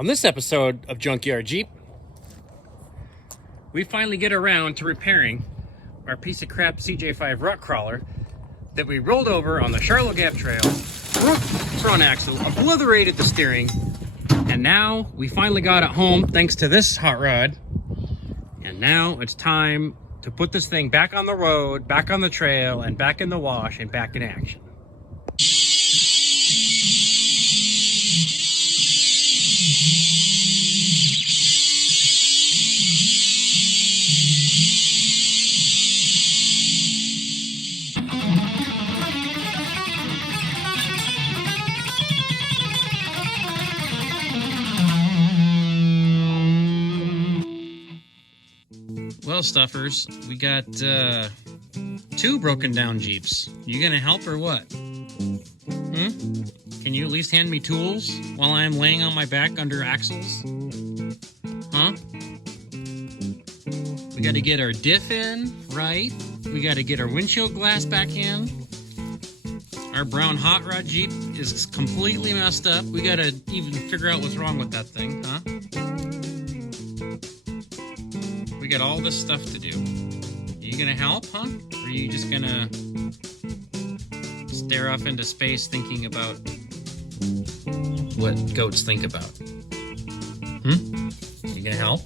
On this episode of Junkyard Jeep, we finally get around to repairing our piece of crap CJ5 rock crawler that we rolled over on the Charleau Gap Trail, broke front axle, obliterated the steering, and now we finally got it home thanks to this hot rod. And now it's time to put this thing back on the road, back on the trail, and back in the wash and back in action. Well, stuffers, we got two broken down Jeeps. You gonna help or what? Can you at least hand me tools while I'm laying on my back under axles? Huh? We gotta get our diff in, right? We gotta get our windshield glass back in. Our brown hot rod Jeep is completely messed up. We gotta even figure out what's wrong with that thing, huh? We got all this stuff to do. You gonna help, huh? Or are you just gonna stare off into space thinking about what goats think about? You gonna help?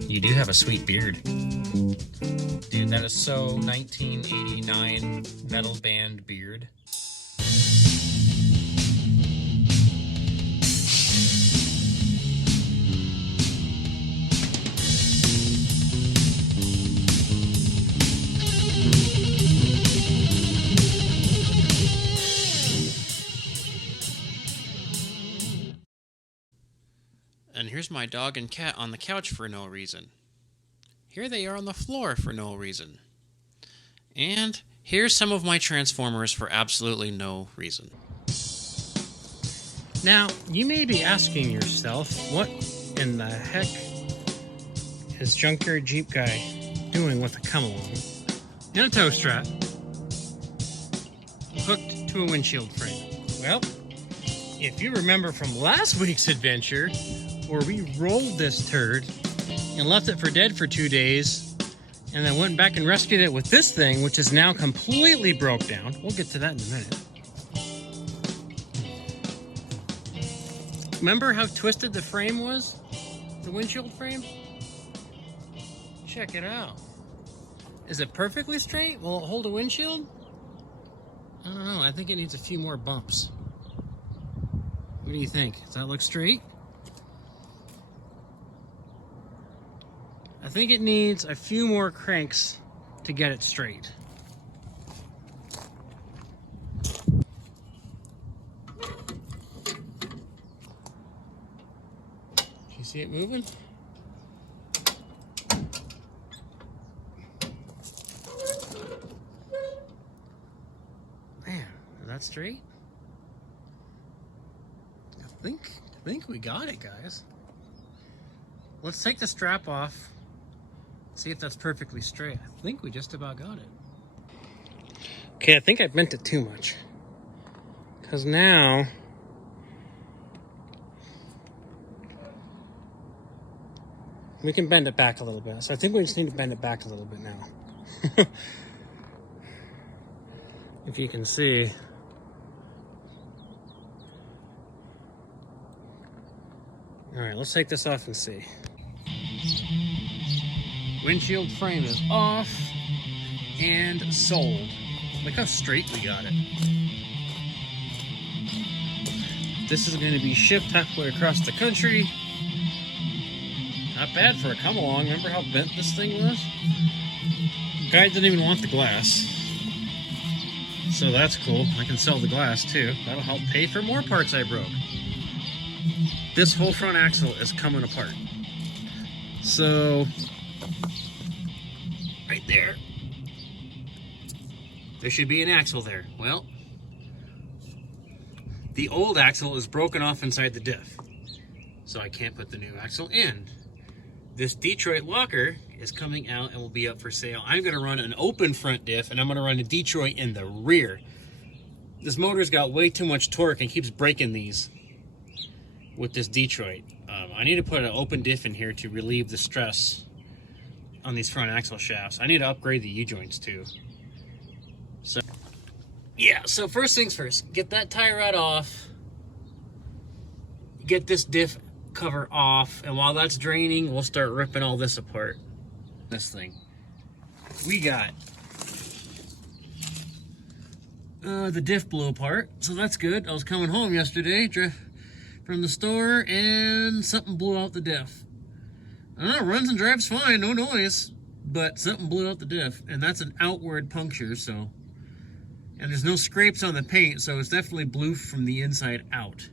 You do have a sweet beard. Dude, that is so 1989 metal band beard. And here's my dog and cat on the couch for no reason. Here they are on the floor for no reason. And here's some of my Transformers for absolutely no reason. Now, you may be asking yourself, what in the heck is Junkyard Jeep guy doing with a come-along and a tow strap hooked to a windshield frame? Well, if you remember from last week's adventure, where we rolled this turd and left it for dead for 2 days, and then went back and rescued it with this thing, which is now completely broke down. We'll get to that in a minute. Remember how twisted the frame was? The windshield frame? Check it out. Is it perfectly straight? Will it hold a windshield? I don't know. I think it needs a few more bumps. What do you think? Does that look straight? I think it needs a few more cranks to get it straight. Do you see it moving? Man, is that straight? I think we got it, guys. Let's take the strap off. See if that's perfectly straight. I think we just about got it. Okay, I think I bent it too much. Because now we can bend it back a little bit. So I think we just need to bend it back a little bit now. If you can see. All right, let's take this off and see. Windshield frame is off and sold. Look how straight we got it. This is going to be shipped halfway across the country. Not bad for a come-along. Remember how bent this thing was? The guy didn't even want the glass. So that's cool. I can sell the glass too. That'll help pay for more parts I broke. This whole front axle is coming apart. So right there should be an axle there. Well, the old axle is broken off inside the diff, so I can't put the new axle in. This Detroit locker is coming out and will be up for sale. I'm going to run an open front diff, and I'm going to run a Detroit in the rear. This motor's got way too much torque and keeps breaking these. with this Detroit. I need to put an open diff in here to relieve the stress on these front axle shafts. I need to upgrade the U-joints too. So yeah, so first things first, get that tie rod off, get this diff cover off, and while that's draining, we'll start ripping all this apart. This thing. We got the diff blew apart, so that's good. I was coming home yesterday from the store and something blew out the diff. I don't know, runs and drives fine, no noise, but something blew out the diff, and that's an outward puncture, so. And there's no scrapes on the paint, so it's definitely blew from the inside out.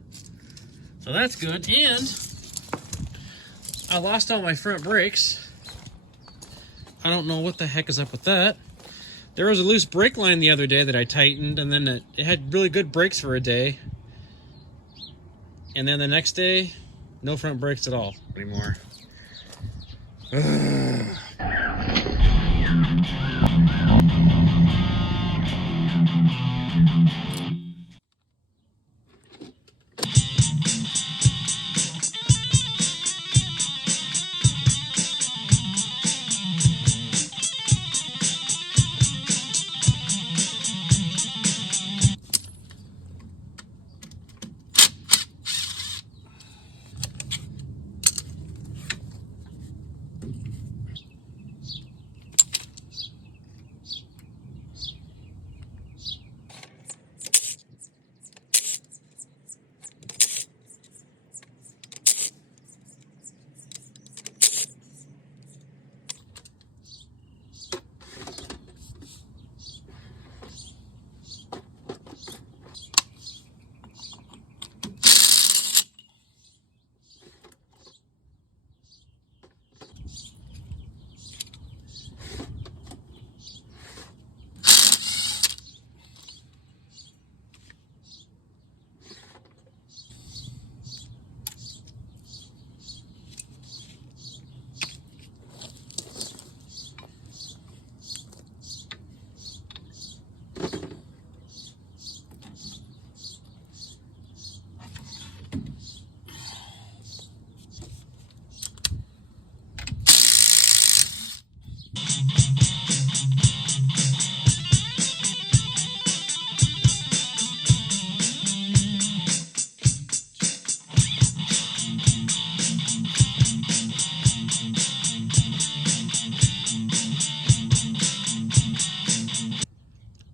So that's good. And I lost all my front brakes. I don't know what the heck is up with that. There was a loose brake line the other day that I tightened, and then it had really good brakes for a day. And then the next day, no front brakes at all anymore.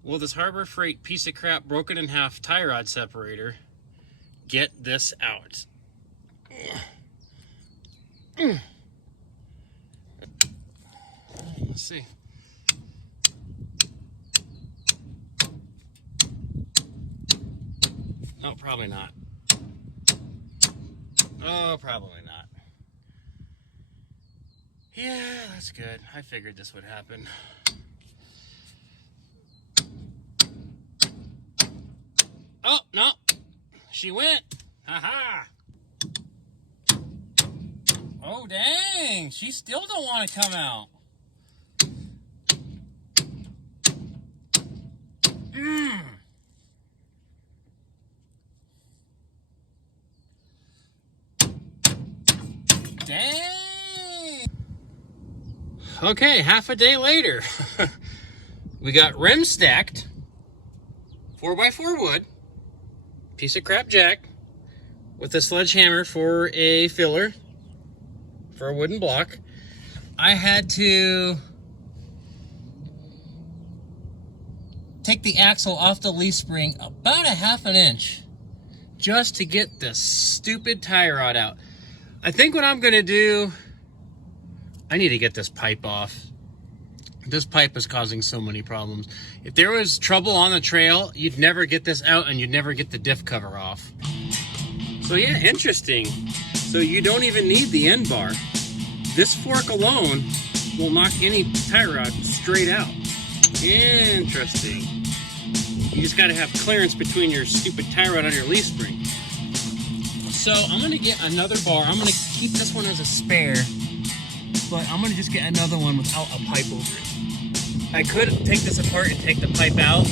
Will this Harbor Freight piece of crap broken in half tie rod separator get this out? Let's see. Oh, probably not. Oh, probably not. Yeah, that's good. I figured this would happen. Oh, no. She went. Haha. Oh, dang. She still don't want to come out. Dang. Okay, half a day later. We got rim stacked. 4x4 wood. Piece of crap jack with a sledgehammer for a filler for a wooden block. I had to take the axle off the leaf spring about a ½ inch just to get this stupid tie rod out. I think what I'm gonna do, I need to get this pipe off. This pipe is causing so many problems. If there was trouble on the trail, you'd never get this out and you'd never get the diff cover off. So yeah, interesting. So you don't even need the end bar. This fork alone will knock any tie rod straight out. Interesting. You just gotta have clearance between your stupid tie rod on your leaf spring. So I'm gonna get another bar. I'm gonna keep this one as a spare, but I'm gonna just get another one without a pipe over it. I could take this apart and take the pipe out,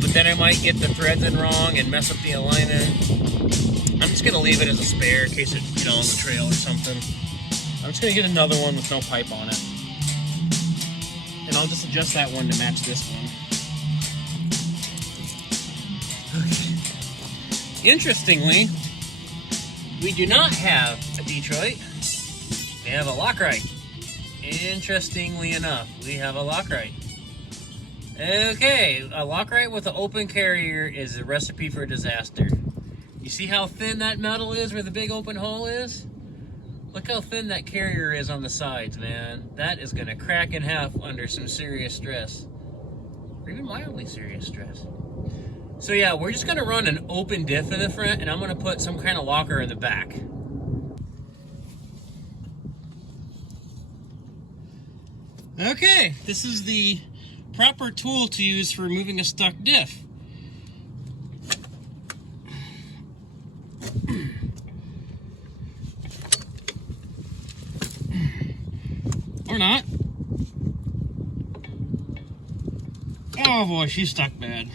but then I might get the threads in wrong and mess up the alignment. just gonna leave it as a spare in case it get on the trail or something. I'm just gonna get another one with no pipe on it. And I'll just adjust that one to match this one. Okay. Interestingly, we do not have a Detroit. We have a Lockrite. Interestingly enough, we have a Lockrite. Okay, a Lockrite with an open carrier is a recipe for disaster. You see how thin that metal is where the big open hole is? Look how thin that carrier is on the sides, man. That is gonna crack in half under some serious stress. Or even mildly serious stress. So yeah, we're just gonna run an open diff in the front, and I'm gonna put some kind of locker in the back. Okay, this is the proper tool to use for removing a stuck diff. Or not. Oh boy, she's stuck bad.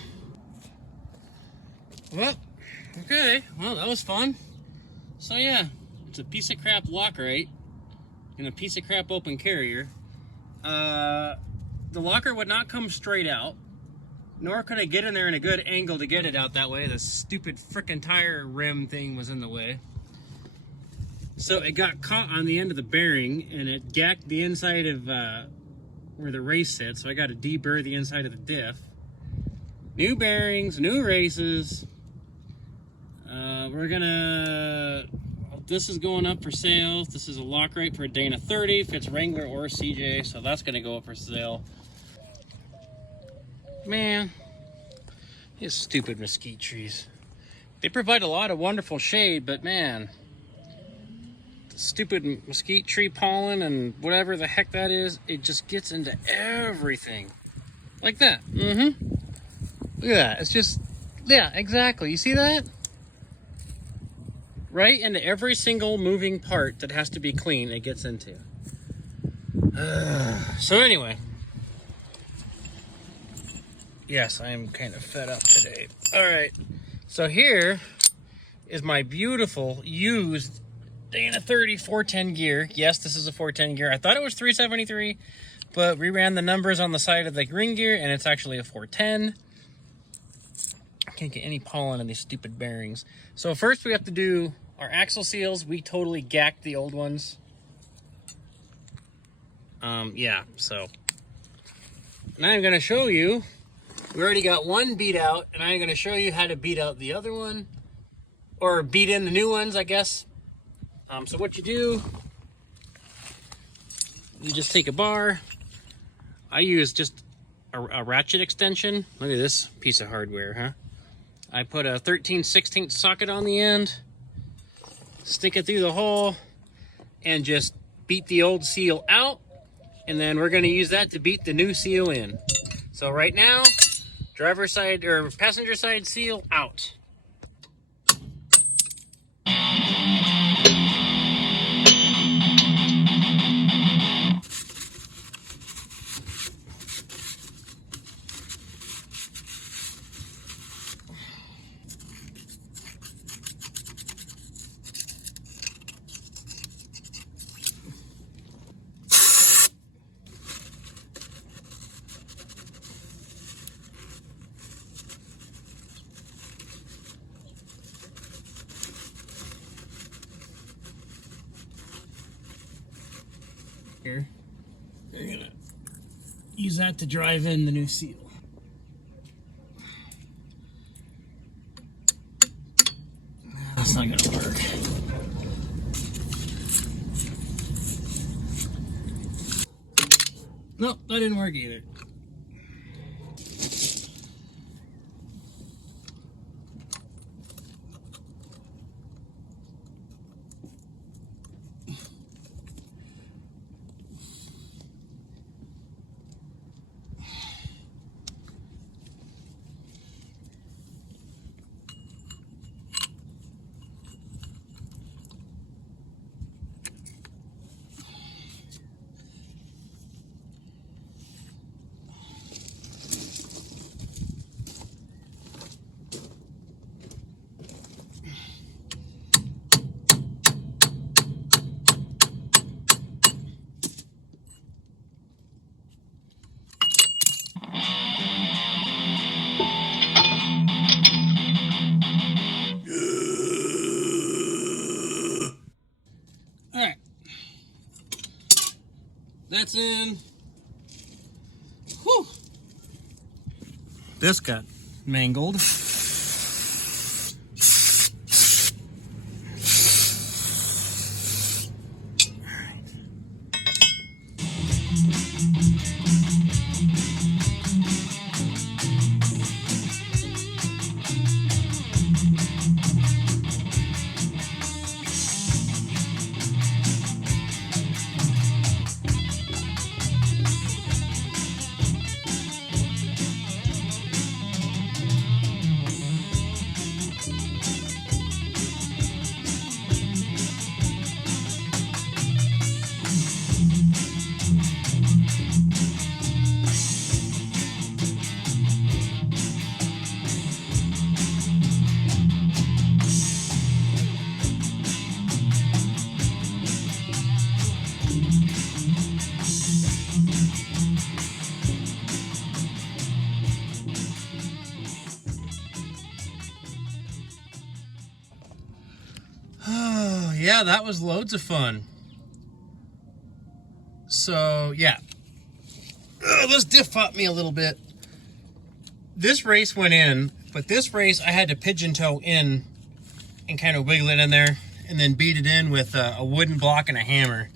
Well, okay, well that was fun. So yeah, it's a piece of crap Lockrite and a piece of crap open carrier. The locker would not come straight out, nor could I get in there in a good angle to get it out that way. The stupid frickin' tire rim thing was in the way. So it got caught on the end of the bearing, and it gacked the inside of where the race sits, so I got to deburr the inside of the diff. New bearings, new races. This is going up for sale. This is a Lockrite for a Dana 30, fits Wrangler or CJ, so that's gonna go up for sale. Man, these stupid mesquite trees. They provide a lot of wonderful shade, but man, the stupid mesquite tree pollen and whatever the heck that is, it just gets into everything. Like that, Look at that, it's just, yeah, exactly, you see that? Right into every single moving part that has to be clean, it gets into. So anyway, yes, I am kind of fed up today. All right, so here is my beautiful used Dana 30 410 gear. Yes, this is a 410 gear. I thought it was 373, but we ran the numbers on the side of the ring gear, and it's actually a 410. I can't get any pollen on these stupid bearings. So first we have to do our axle seals. We totally gacked the old ones. Yeah, so now I'm gonna show you, we already got one beat out, and I'm gonna show you how to beat out the other one, or beat in the new ones, I guess. So what you do, you just take a bar. I use just a ratchet extension. Look at this piece of hardware, huh? I put a 13/16 socket on the end, stick it through the hole, and just beat the old seal out, and then we're going to use that to beat the new seal in. So right now, driver's side or passenger side seal out. Here, we're gonna use that to drive in the new seal. That's not gonna work. Nope, that didn't work either. That's in. Whew. This got mangled. Oh, yeah, that was loads of fun. So, yeah. This diff popped me a little bit. This race went in, but this race I had to pigeon toe in and kind of wiggle it in there and then beat it in with a wooden block and a hammer.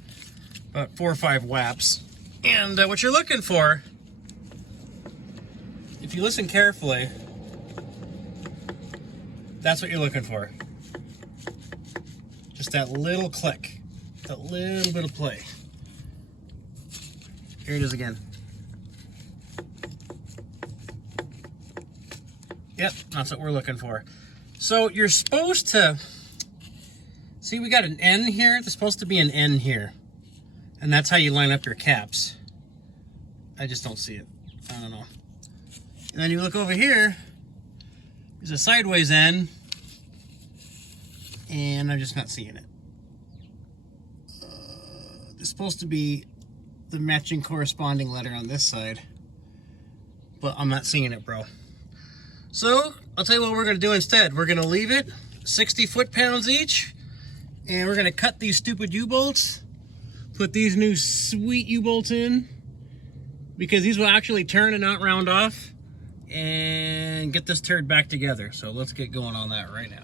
About 4 or 5 whaps. And what you're looking for, if you listen carefully, that's what you're looking for. Just that little click, that little bit of play. Here it is again. Yep, that's what we're looking for. So you're supposed to, see we got an N here, there's supposed to be an N here. And that's how you line up your caps. I just don't see it, I don't know. And then you look over here, there's a sideways N, and I'm just not seeing it. There's supposed to be the matching corresponding letter on this side, but I'm not seeing it, bro. So I'll tell you what we're going to do instead. We're going to leave it 60 foot-pounds each, and we're going to cut these stupid U-bolts, put these new sweet U-bolts in, because these will actually turn and not round off, and get this turd back together. So let's get going on that right now.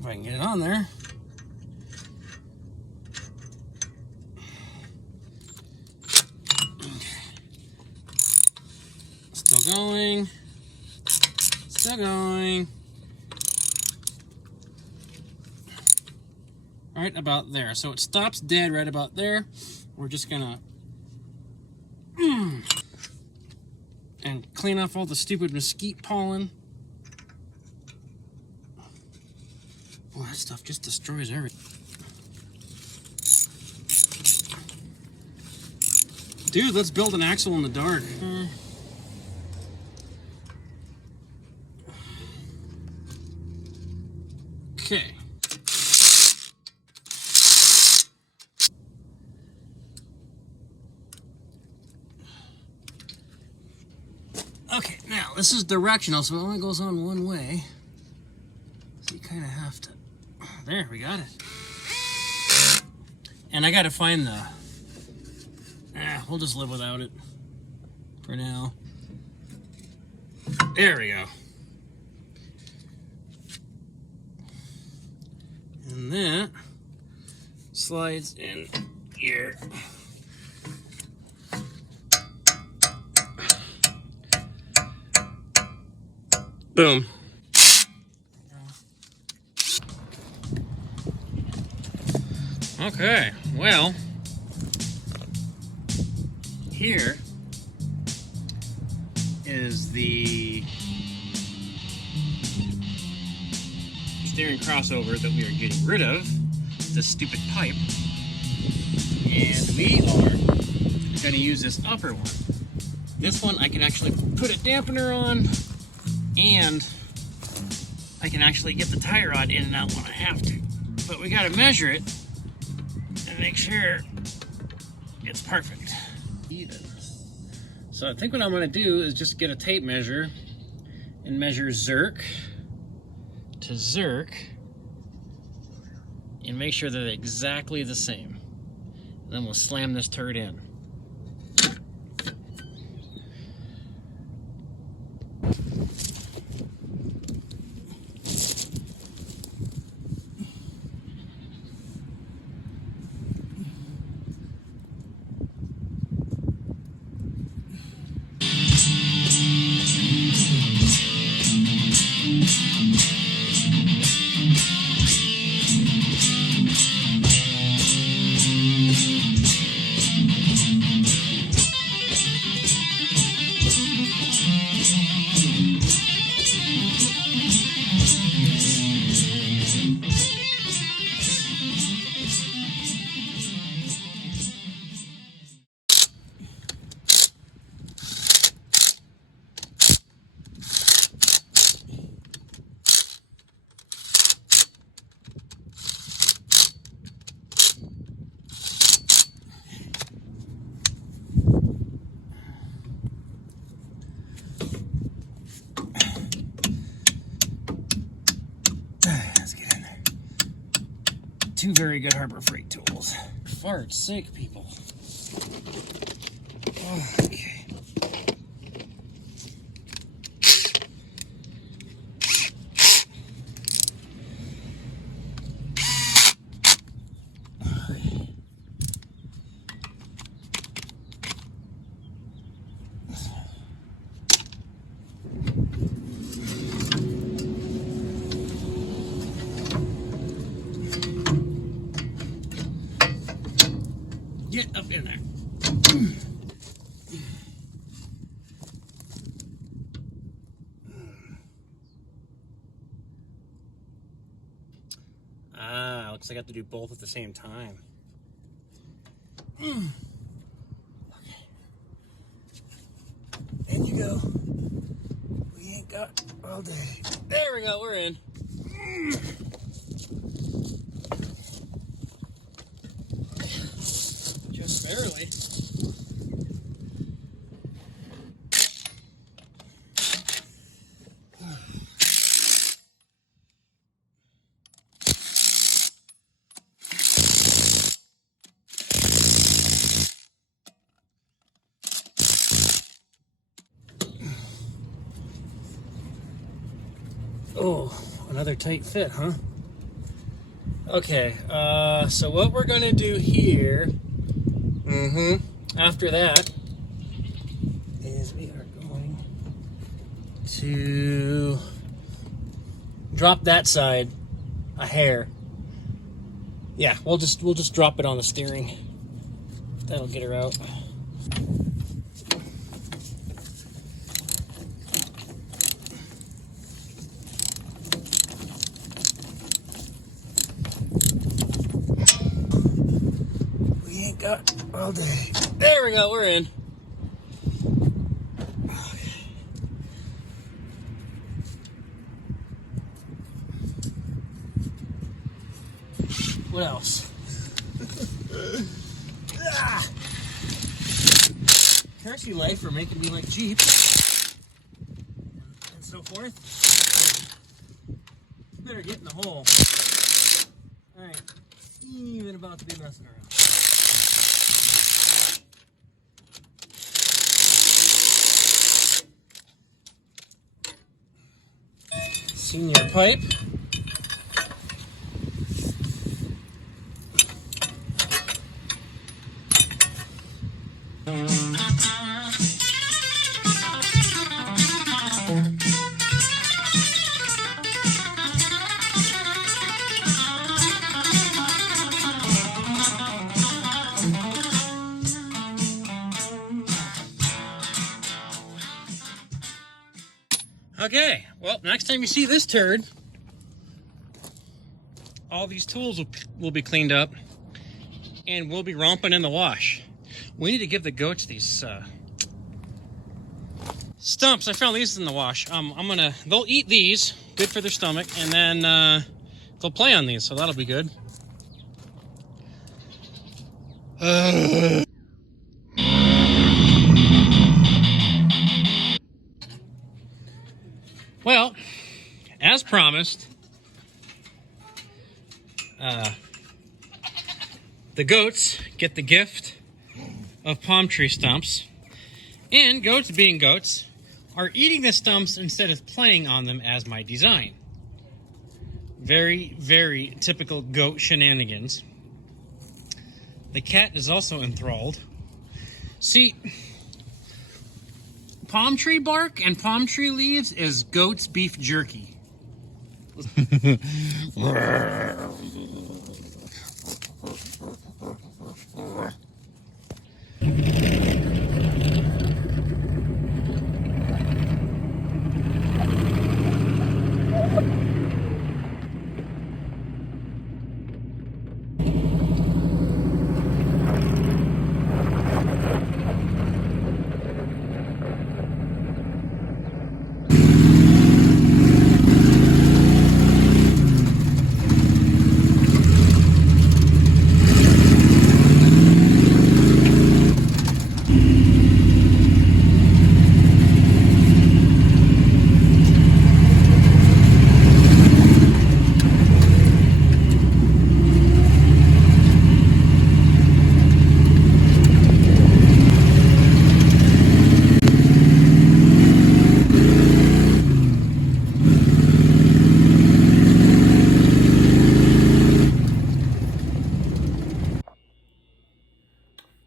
If I can get it on there. Still going. Still going. Right about there. So it stops dead right about there. We're just gonna and clean off all the stupid mesquite pollen. Oh, that stuff just destroys everything. Dude, let's build an axle in the dark. Okay. Okay, now this is directional, so it only goes on one way. So you kind of have to. There, we got it. And I got to find the. We'll just live without it for now. There we go. And that slides in here. Boom. Okay, well, here is the steering crossover that we are getting rid of, this stupid pipe, and we are going to use this upper one. This one I can actually put a dampener on, and I can actually get the tie rod in and out when I have to. But we got to measure it and make sure it's perfect. Even. So I think what I'm going to do is just get a tape measure and measure zerk to zerk and make sure they're exactly the same. And then we'll slam this turd in. Two very good Harbor Freight tools. For fart's sake, people. Okay. Get up in there. Ah, looks like I have to do both at the same time. Okay. In you go. We ain't got all day. There we go, we're in. Just barely. Oh, another tight fit, huh? Okay, so what we're gonna do here, after that, is we are going to drop that side a hair. Yeah, we'll just drop it on the steering. That'll get her out. Got all day. There we go, we're in. What else? Curse you, life, for making me like Jeep and so forth. Better get in the hole. Alright, even about to be messing around. Senior pipe. Okay, well, next time you see this turd, all these tools will be cleaned up and we'll be romping in the wash. We need to give the goats these stumps. I found these in the wash. They'll eat these, good for their stomach, and then they'll play on these, so that'll be good. Well, as promised, the goats get the gift of palm tree stumps, and goats, being goats, are eating the stumps instead of playing on them as my design. Very, very typical goat shenanigans. The cat is also enthralled. See, palm tree bark and palm tree leaves is goat's beef jerky.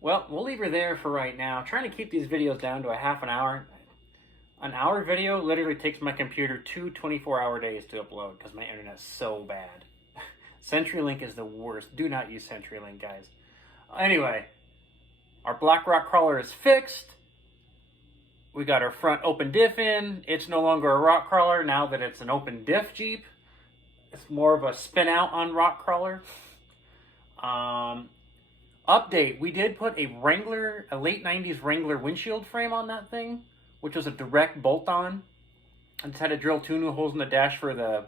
Well, we'll leave her there for right now. I'm trying to keep these videos down to a half an hour. An hour video literally takes my computer 2 24-hour days to upload because my internet's so bad. CenturyLink is the worst. Do not use CenturyLink, guys. Anyway, our black rock crawler is fixed. We got our front open diff in. It's no longer a rock crawler now that it's an open diff Jeep. It's more of a spin out on rock crawler. Update, we did put a Wrangler, a late 90s Wrangler windshield frame on that thing, which was a direct bolt-on. I just had to drill 2 new holes in the dash for the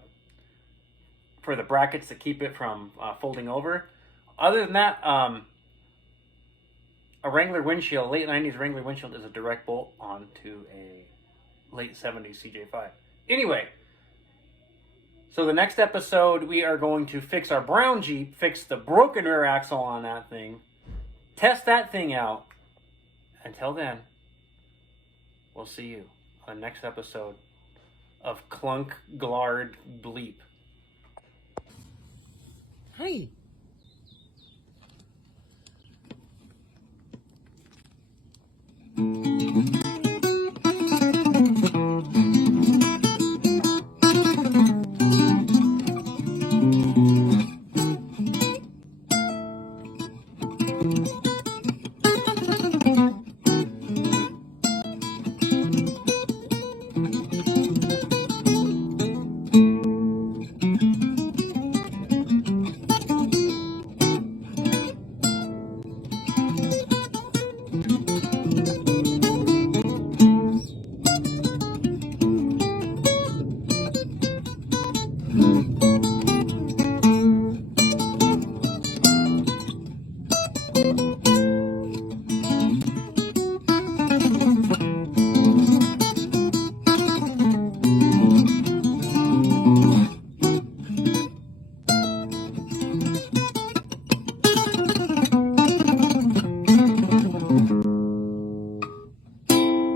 brackets to keep it from folding over. Other than that, a Wrangler windshield, late 90s Wrangler windshield is a direct bolt onto a late 70s CJ5. Anyway, so the next episode, we are going to fix our brown Jeep, fix the broken rear axle on that thing, test that thing out. Until then, we'll see you on the next episode of Clunk Glard Bleep. Hi.